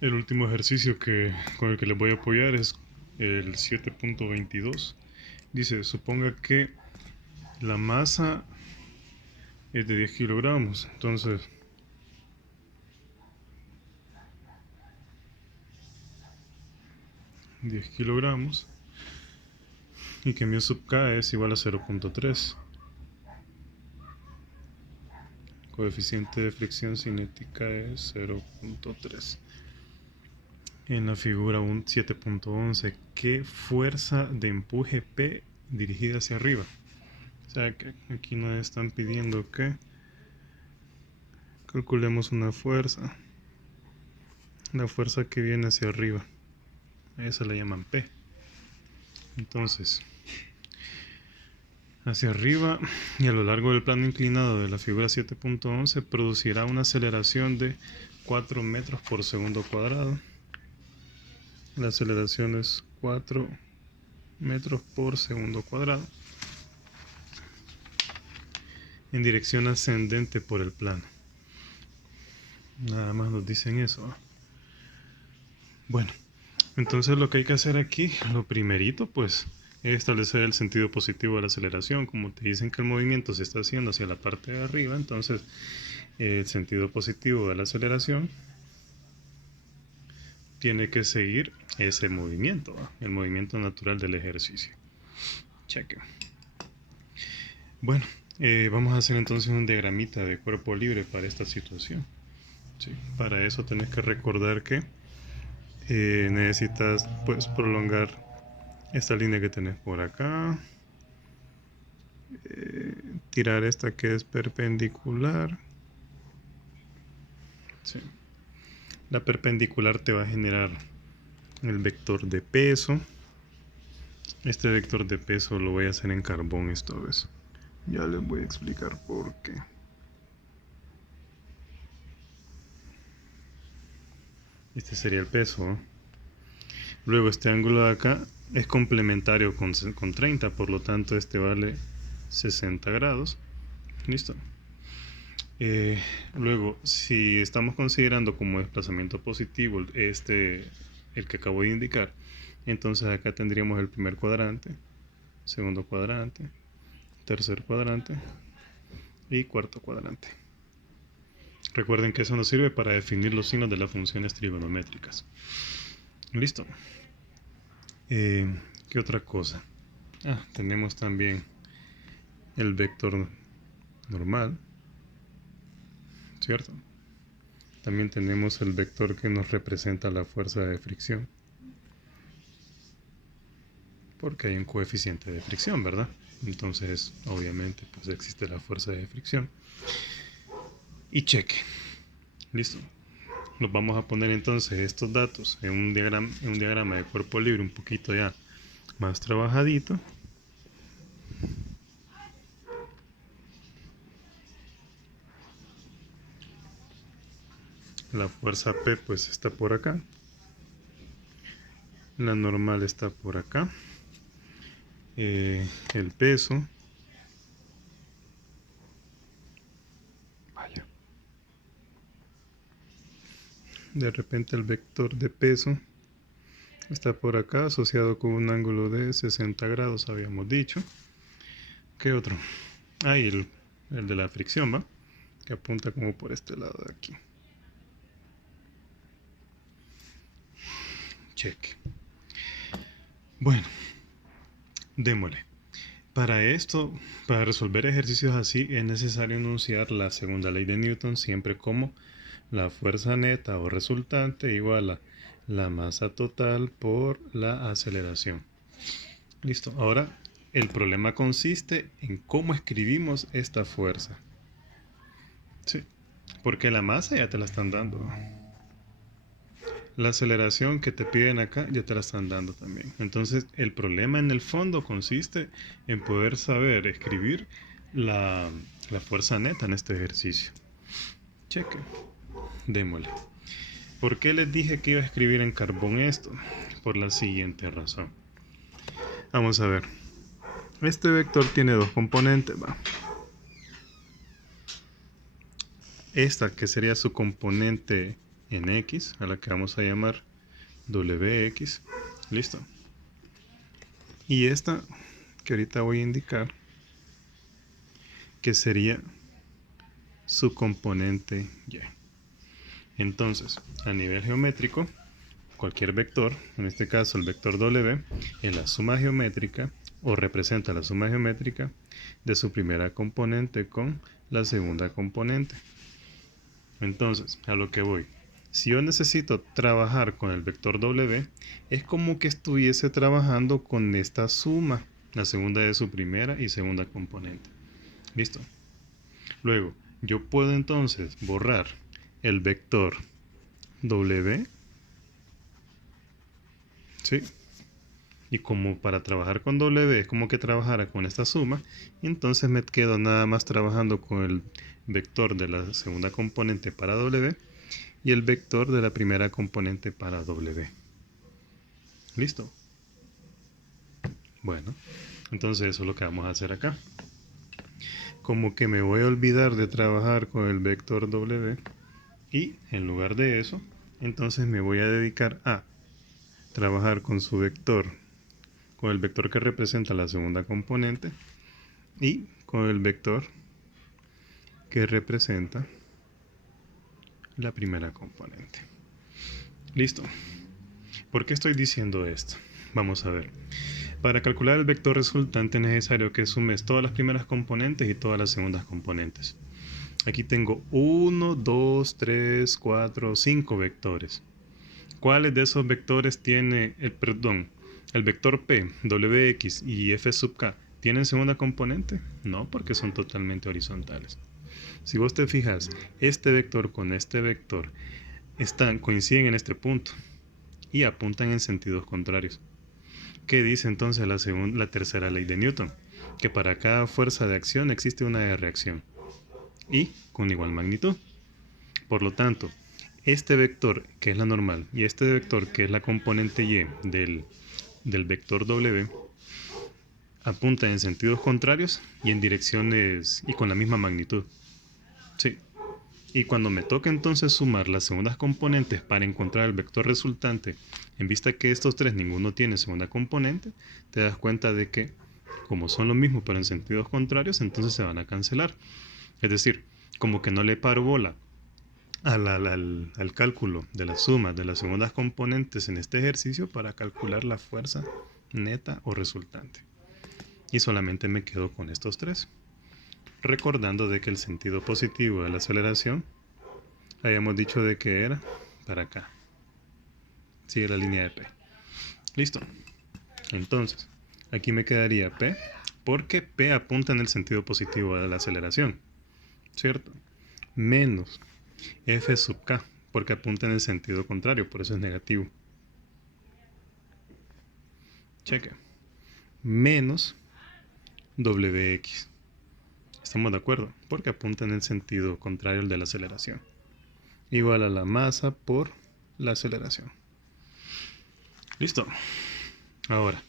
El último ejercicio con el que les voy a apoyar es el 7.22. Dice, suponga que la masa es de 10 kilogramos. Entonces, $10 y que mu sub k es igual a 0.3. Coeficiente de fricción cinética es 0.3. En la figura 7.11, ¿qué fuerza de empuje P dirigida hacia arriba? O sea, que aquí nos están pidiendo que calculemos una fuerza. La fuerza que viene hacia arriba. A esa la llaman P. Entonces, hacia arriba y a lo largo del plano inclinado de la figura 7.11 producirá una aceleración de 4 metros por segundo cuadrado. La aceleración es 4 metros por segundo cuadrado en dirección ascendente por el plano. Nada más nos dicen eso. Bueno, entonces lo que hay que hacer aquí, lo primerito, pues, es establecer el sentido positivo de la aceleración. Como te dicen que el movimiento se está haciendo hacia la parte de arriba, entonces el sentido positivo de la aceleración tiene que seguir ese movimiento, ¿va? El movimiento natural del ejercicio. Cheque. Bueno, vamos a hacer entonces un diagramita de cuerpo libre para esta situación. Sí, para eso tenés que recordar que necesitas pues prolongar esta línea que tenés por acá, tirar esta que es perpendicular. Sí. La perpendicular te va a generar el vector de peso. Este vector de peso lo voy a hacer en carbón esta vez. Ya les voy a explicar por qué. Este sería el peso, ¿eh? Luego este ángulo de acá es complementario con 30, por lo tanto este vale 60 grados. Listo. Luego, si estamos considerando como desplazamiento positivo el que acabo de indicar, entonces acá tendríamos el primer cuadrante, segundo cuadrante, tercer cuadrante y cuarto cuadrante. Recuerden que eso nos sirve para definir los signos de las funciones trigonométricas. Listo. ¿Qué otra cosa? Tenemos también el vector normal, ¿cierto? También tenemos el vector que nos representa la fuerza de fricción, porque hay un coeficiente de fricción, ¿verdad? Entonces, obviamente, pues existe la fuerza de fricción. Y cheque. Listo. Los vamos a poner entonces estos datos en un diagrama de cuerpo libre un poquito ya más trabajadito. La fuerza P pues está por acá. La normal está por acá. El peso. Vaya. De repente el vector de peso está por acá asociado con un ángulo de 60 grados, habíamos dicho. ¿Qué otro? El de la fricción, ¿va? Que apunta como por este lado de aquí. Cheque. Bueno, démosle. Para esto, para resolver ejercicios así, es necesario enunciar la segunda ley de Newton siempre como la fuerza neta o resultante igual a la masa total por la aceleración. Listo. Ahora, el problema consiste en cómo escribimos esta fuerza. Sí, porque la masa ya te la están dando. La aceleración que te piden acá ya te la están dando también. Entonces el problema en el fondo consiste en poder saber escribir la fuerza neta en este ejercicio. Cheque. Démosle. ¿Por qué les dije que iba a escribir en carbón esto? Por la siguiente razón. Vamos a ver. Este vector tiene dos componentes, ¿va? Esta que sería su componente en X, a la que vamos a llamar WX. Listo. Y esta que ahorita voy a indicar, que sería su componente Y. Entonces, a nivel geométrico, cualquier vector, en este caso el vector W, es la suma geométrica o representa la suma geométrica de su primera componente con la segunda componente. Entonces, a lo que voy. Si yo necesito trabajar con el vector W, es como que estuviese trabajando con esta suma, la segunda de su primera y segunda componente. ¿Listo? Luego, yo puedo entonces borrar el vector W, ¿sí? Y como para trabajar con W es como que trabajara con esta suma, entonces me quedo nada más trabajando con el vector de la segunda componente para W y el vector de la primera componente para W. ¿Listo? Bueno, entonces eso es lo que vamos a hacer acá. Como que me voy a olvidar de trabajar con el vector W y en lugar de eso, entonces me voy a dedicar a trabajar con su vector, con el vector que representa la segunda componente y con el vector que representa la primera componente. Listo. ¿Por qué estoy diciendo esto? Vamos a ver. Para calcular el vector resultante es necesario que sumes todas las primeras componentes y todas las segundas componentes. Aquí tengo 1, 2, 3, 4, 5 vectores. ¿Cuáles de esos vectores tiene el vector P, Wx y F sub k? ¿Tienen segunda componente? No, porque son totalmente horizontales. Si vos te fijas, este vector con este vector coinciden en este punto y apuntan en sentidos contrarios. ¿Qué dice entonces la tercera ley de Newton? Que para cada fuerza de acción existe una de reacción y con igual magnitud. Por lo tanto, este vector, que es la normal, y este vector, que es la componente Y del vector W, apuntan en sentidos contrarios y en direcciones y con la misma magnitud. Sí. Y cuando me toca entonces sumar las segundas componentes para encontrar el vector resultante, en vista que estos tres ninguno tiene segunda componente, te das cuenta de que como son lo mismo pero en sentidos contrarios, entonces se van a cancelar. Es decir, como que no le paro bola al cálculo de la suma de las segundas componentes en este ejercicio para calcular la fuerza neta o resultante. Y solamente me quedo con estos tres. Recordando de que el sentido positivo de la aceleración habíamos dicho de que era para acá. Sigue la línea de P. Listo. Entonces, aquí me quedaría P porque P apunta en el sentido positivo de la aceleración. ¿Cierto? Menos F sub K porque apunta en el sentido contrario, por eso es negativo. Cheque. Menos WX. ¿Estamos de acuerdo? Porque apunta en el sentido contrario al de la aceleración. Igual a la masa por la aceleración. Listo. Ahora,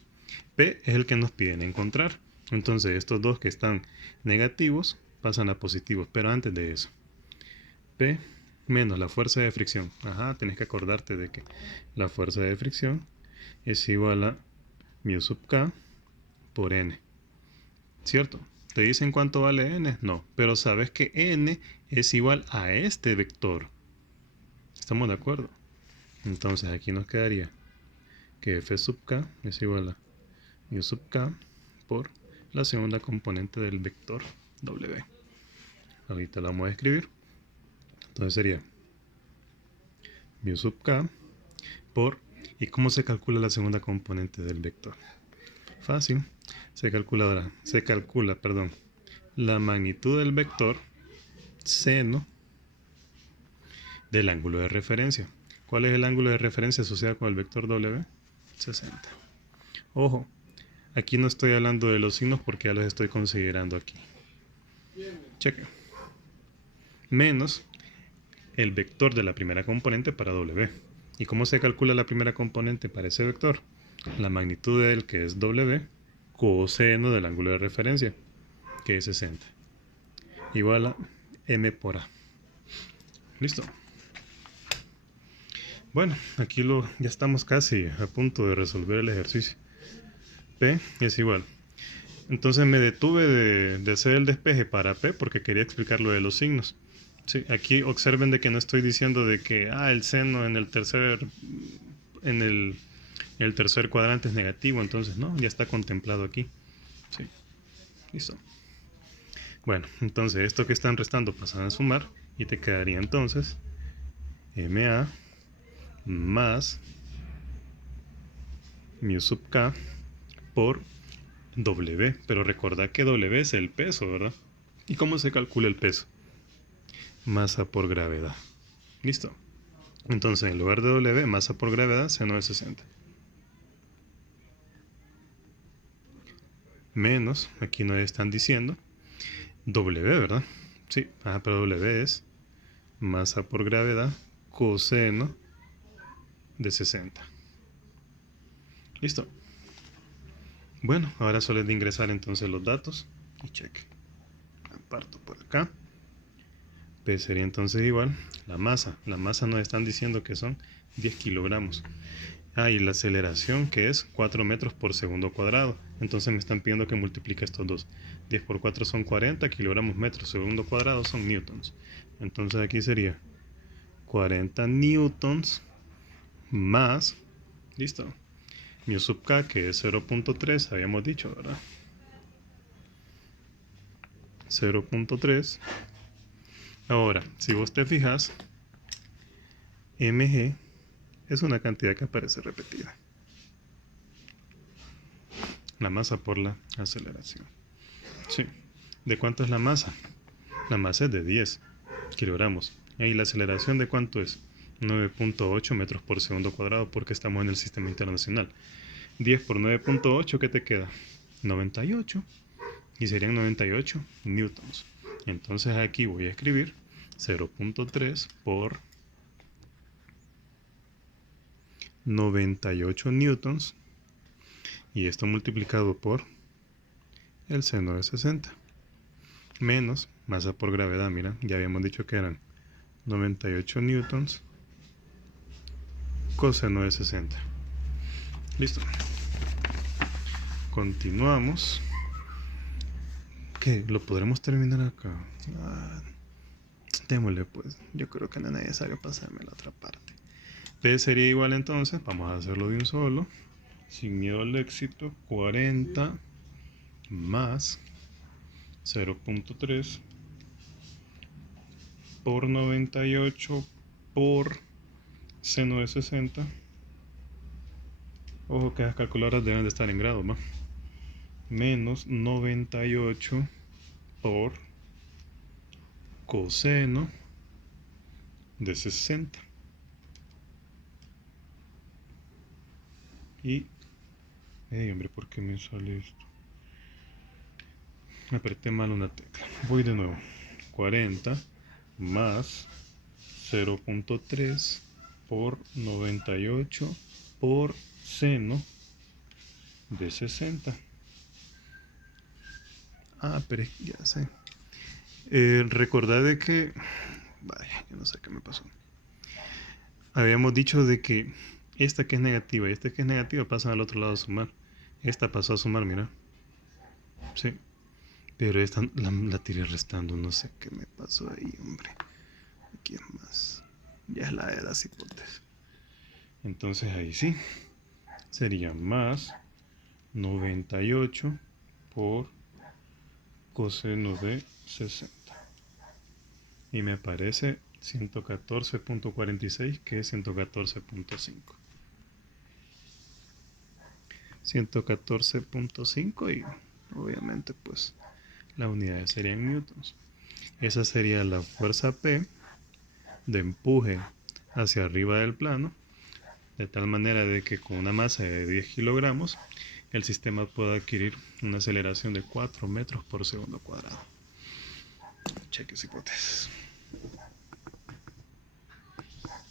P es el que nos piden encontrar. Entonces estos dos que están negativos pasan a positivos. Pero antes de eso, P menos la fuerza de fricción. Ajá, tienes que acordarte de que la fuerza de fricción es igual a mu sub K por N. ¿Cierto? ¿Te dicen cuánto vale N? No, pero sabes que N es igual a este vector. ¿Estamos de acuerdo? Entonces aquí nos quedaría que F sub K es igual a mu sub K por la segunda componente del vector W. Ahorita la vamos a escribir. Entonces sería mu sub K por... ¿Y cómo se calcula la segunda componente del vector? Fácil. Se calcula la magnitud del vector seno del ángulo de referencia. ¿Cuál es el ángulo de referencia asociado con el vector W? 60. Ojo, aquí no estoy hablando de los signos porque ya los estoy considerando aquí. Cheque. Menos el vector de la primera componente para W. ¿Y cómo se calcula la primera componente para ese vector? La magnitud de él, que es W, coseno del ángulo de referencia, que es 60. Igual a M por A. ¿Listo? Bueno, aquí ya estamos casi a punto de resolver el ejercicio. P es igual. Entonces me detuve de hacer el despeje para P porque quería explicar lo de los signos. Sí, aquí observen de que no estoy diciendo de que el seno en el tercer cuadrante es negativo, entonces no, ya está contemplado aquí. Sí, listo. Bueno, entonces esto que están restando pasan a sumar y te quedaría entonces MA más mu sub K por W, pero recordad que W es el peso, ¿verdad? ¿Y cómo se calcula el peso? Masa por gravedad. Listo. Entonces, en lugar de W, masa por gravedad, seno de 60. Menos, aquí nos están diciendo, W, ¿verdad? Sí, pero W es masa por gravedad coseno de 60. Listo. Bueno, ahora solo es de ingresar entonces los datos y cheque. Aparto por acá. P sería entonces igual la masa. La masa nos están diciendo que son 10 kilogramos. Y la aceleración que es 4 metros por segundo cuadrado. Entonces me están pidiendo que multiplique estos dos. 10 por 4 son 40 kilogramos metros segundo cuadrado son newtons. Entonces aquí sería 40 newtons más, listo, mu sub k que es 0.3, habíamos dicho, ¿verdad? 0.3. Ahora, si vos te fijas, mg es una cantidad que aparece repetida. La masa por la aceleración. Sí. ¿De cuánto es la masa? La masa es de 10 kilogramos. ¿Y la aceleración de cuánto es? 9.8 metros por segundo cuadrado porque estamos en el sistema internacional. 10 por 9.8, ¿qué te queda? 98. Y serían 98 newtons. Entonces aquí voy a escribir 0.3 por 98 newtons. Y esto multiplicado por el seno de 60. Menos masa por gravedad, mira, ya habíamos dicho que eran 98 newtons coseno de 60. Listo. Continuamos. ¿Qué? ¿Lo podremos terminar acá? Démosle pues. Yo creo que no es necesario pasarme la otra parte. P sería igual entonces, vamos a hacerlo de un solo. Sin miedo al éxito, 40 más 0.3 por 98 por seno de 60. Ojo que las calculadoras deben de estar en grados, ¿va? Menos 98 por coseno de 60. Y, hombre, ¿por qué me sale esto? Apreté mal una tecla. Voy de nuevo. 40 más 0.3 por 98 por seno de 60. Pero ya sé. Recordad de que... Vaya, yo no sé qué me pasó. Habíamos dicho de que esta que es negativa y esta que es negativa pasan al otro lado a sumar. Esta pasó a sumar, mira. Sí. Pero esta la tiré restando. No sé qué me pasó ahí, hombre. Aquí es más. Ya es la de las hipótesis. Entonces ahí sí. Sería más 98 por coseno de 60. Y me aparece 114.46, que es 114.5. 114.5 y obviamente pues la unidad sería en newtons. Esa sería la fuerza P de empuje hacia arriba del plano, de tal manera de que con una masa de 10 kilogramos el sistema pueda adquirir una aceleración de 4 metros por segundo cuadrado. Cheques hipótesis.